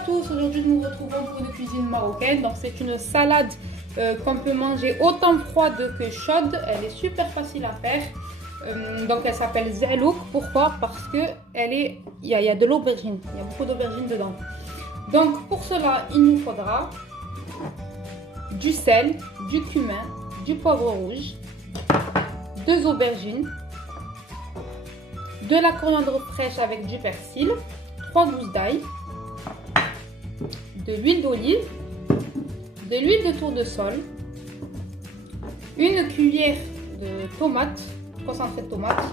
à tous, aujourd'hui nous nous retrouvons pour une cuisine marocaine. Donc c'est une salade qu'on peut manger autant froide que chaude. Elle est super facile à faire. Donc elle s'appelle Zelouk. Pourquoi? Parce que il y a de l'aubergine, il y a beaucoup d'aubergine dedans. Donc pour cela il nous faudra du sel, du cumin, du poivre rouge, 2 aubergines, de la coriandre fraîche avec du persil, 3 gousses d'ail, de l'huile d'olive, de l'huile de tournesol, une cuillère de tomates, concentré de tomates,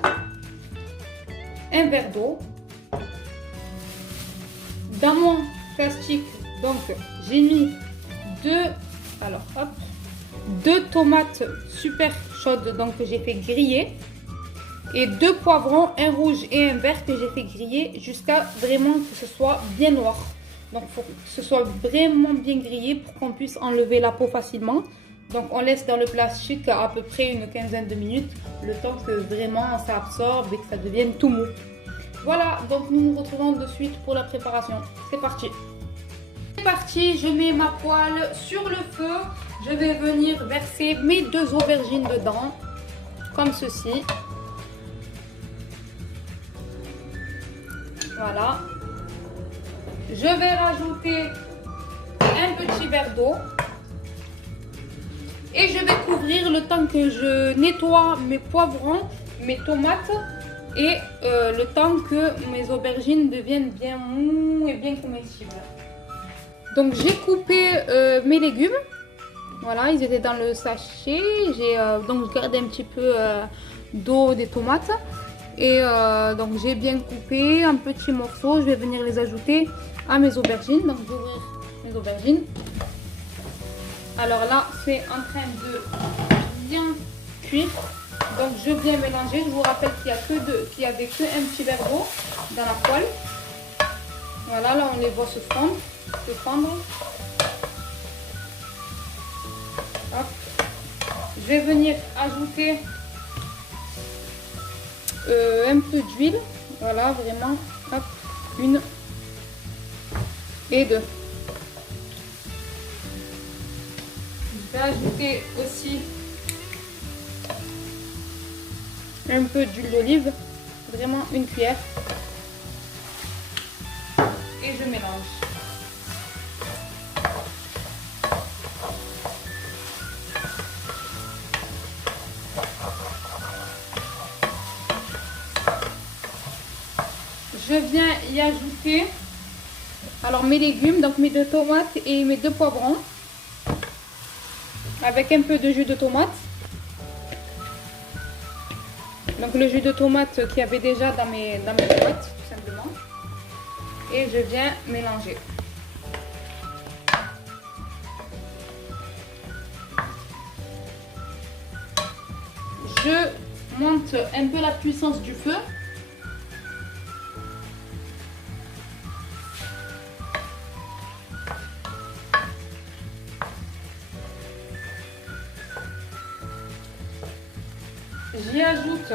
un verre d'eau. Dans mon plastique, donc j'ai mis deux tomates super chaudes donc que j'ai fait griller et 2 poivrons, un rouge et un vert que j'ai fait griller jusqu'à vraiment que ce soit bien noir. Donc il faut que ce soit vraiment bien grillé pour qu'on puisse enlever la peau facilement. Donc on laisse dans le plastique à peu près une quinzaine de minutes, le temps que vraiment ça absorbe et que ça devienne tout mou. Voilà, donc nous nous retrouvons de suite pour la préparation. C'est parti. C'est parti, je mets ma poêle sur le feu. Je vais venir verser mes 2 aubergines dedans, comme ceci. Voilà. Je vais rajouter un petit verre d'eau. Et je vais couvrir le temps que je nettoie mes poivrons, mes tomates et le temps que mes aubergines deviennent bien mous et bien comestibles. Donc j'ai coupé mes légumes. Voilà, ils étaient dans le sachet. J'ai donc gardé un petit peu d'eau des tomates. Et donc j'ai bien coupé en petits morceaux. Je vais venir les ajouter à mes aubergines. Donc je vais ouvrir mes aubergines. Alors là, c'est en train de bien cuire. Donc je viens mélanger. Je vous rappelle qu'il n'y avait qu'un petit verre d'eau dans la poêle. Voilà, là on les voit se fondre. Hop. Je vais venir ajouter un peu d'huile. Voilà, vraiment. Hop, 1 et 2. Je vais ajouter aussi un peu d'huile d'olive, vraiment 1 cuillère. Et je mélange. Je viens y ajouter alors mes légumes, donc mes 2 tomates et mes 2 poivrons, avec un peu de jus de tomate. Donc le jus de tomate qu'il y avait déjà dans mes tomates, tout simplement. Et je viens mélanger. Je monte un peu la puissance du feu. J'y ajoute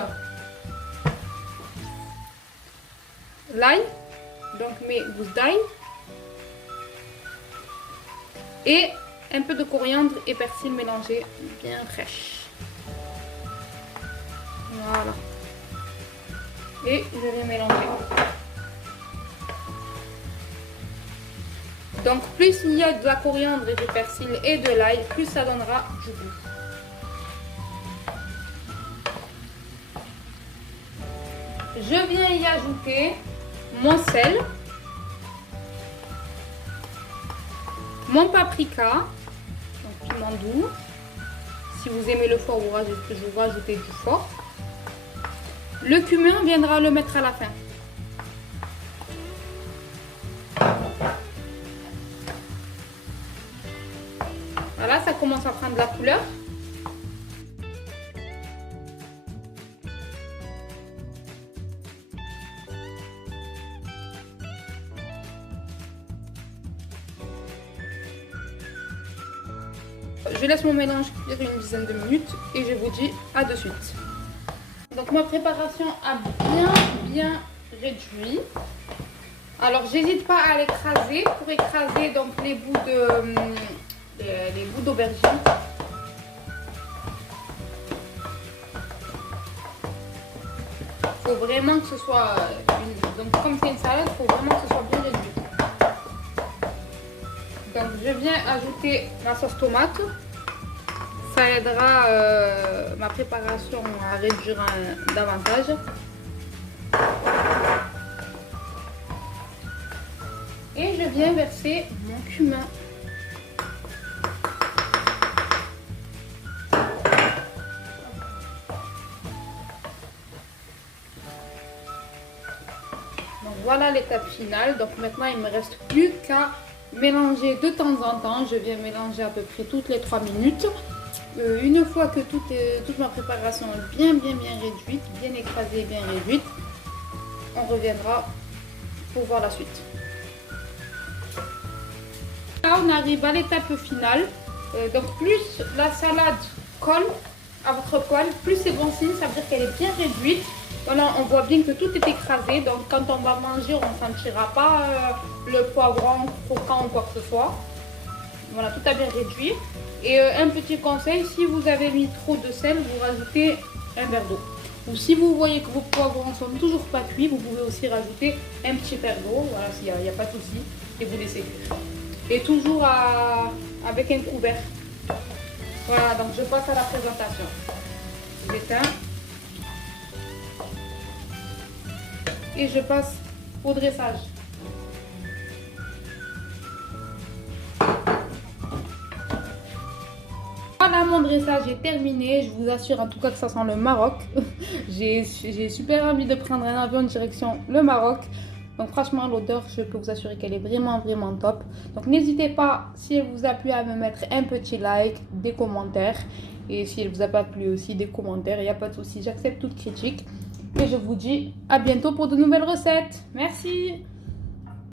l'ail, donc mes gousses d'ail, et un peu de coriandre et persil mélangé bien fraîche. Voilà. Et je vais mélanger. Donc plus il y a de la coriandre et du persil et de l'ail, plus ça donnera du goût. Je viens y ajouter mon sel, mon paprika, donc piment doux. Si vous aimez le fort, vous rajoutez du fort. Le cumin, on viendra le mettre à la fin. Voilà, ça commence à prendre de la couleur. Je laisse mon mélange cuire une dizaine de minutes et je vous dis à de suite. Donc ma préparation a bien réduit. Alors, j'hésite pas à l'écraser pour écraser donc les bouts d'aubergine. Il faut vraiment que ce soit donc comme c'est une salade, il faut vraiment que ce soit bien réduit. Donc, je viens ajouter ma sauce tomate. Ça aidera ma préparation à réduire davantage. Et je viens verser mon cumin. Donc voilà l'étape finale. Donc maintenant il ne me reste plus qu'à mélanger de temps en temps. Je viens mélanger à peu près toutes les 3 minutes. Une fois que toute ma préparation est bien réduite, bien écrasée, bien réduite, on reviendra pour voir la suite. Là, on arrive à l'étape finale. Donc plus la salade colle à votre poêle, plus c'est bon signe, ça veut dire qu'elle est bien réduite. Voilà, on voit bien que tout est écrasé. Donc quand on va manger, on ne sentira pas le poivron croquant ou quoi que ce soit. Voilà, tout a bien réduit. Et un petit conseil, si vous avez mis trop de sel, vous rajoutez un verre d'eau. Ou si vous voyez que vos poivrons sont toujours pas cuits, vous pouvez aussi rajouter un petit verre d'eau. Voilà, s'il n'y a pas de souci. Et vous laissez cuire. Et toujours avec un couvert. Voilà, donc je passe à la présentation. J'éteins. Et je passe au dressage. Voilà, mon dressage est terminé. Je vous assure en tout cas que ça sent le Maroc. J'ai super envie de prendre un avion en direction le Maroc. Donc franchement l'odeur, je peux vous assurer qu'elle est vraiment top. Donc n'hésitez pas, si elle vous a plu, à me mettre un petit like, des commentaires. Et si elle vous a pas plu aussi, des commentaires. Il n'y a pas de souci, j'accepte toute critique. Et je vous dis à bientôt pour de nouvelles recettes. Merci.